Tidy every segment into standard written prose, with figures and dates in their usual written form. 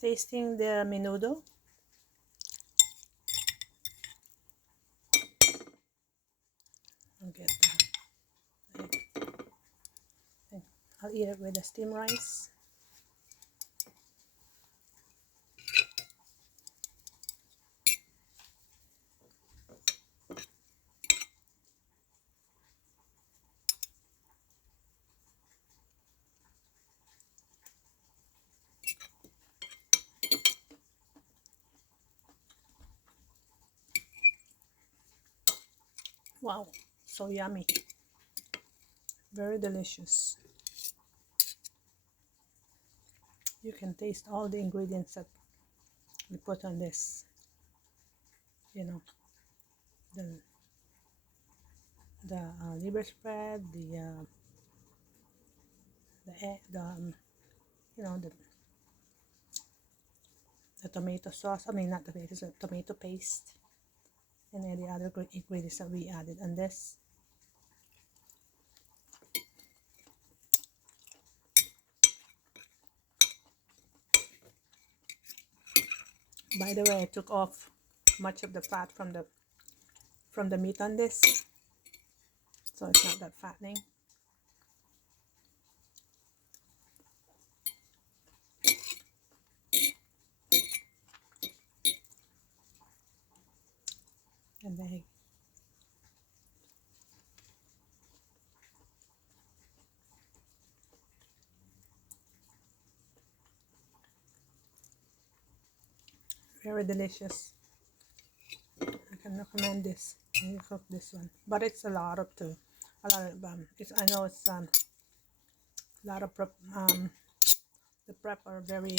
Tasting the menudo. I'll get that. I'll eat it with the steamed rice. Wow, so yummy. Very delicious. You can taste all the ingredients that we put on this. You know, the liver spread, egg, you know, the tomato sauce. I mean, not tomato, it's a tomato paste, and any other ingredients that we added on this. By the way, I took off much of the fat from the meat on this, so it's not that fattening. And the egg. Very delicious. I can recommend this. You cook this one, but it's a lot of it's, I know it's a lot of prep. The prep are very,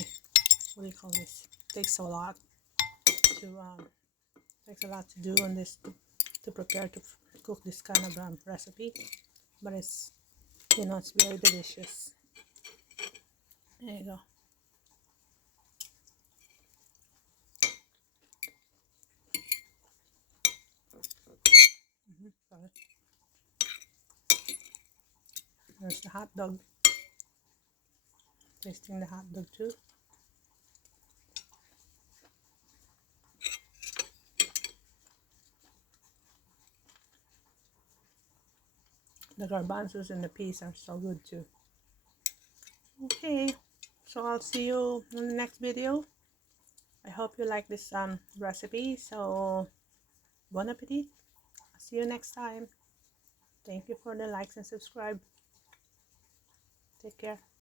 what do you call this? Takes a lot to do on this to prepare to cook this kind of recipe, but it's, you know, it's very delicious. There you go. Sorry. There's the hot dog. Tasting the hot dog too. The garbanzos and the peas are so good too. Okay, so I'll see you in the next video. I hope you like this recipe. So bon appetit. I'll see you next time. Thank you for the likes and subscribe. Take care.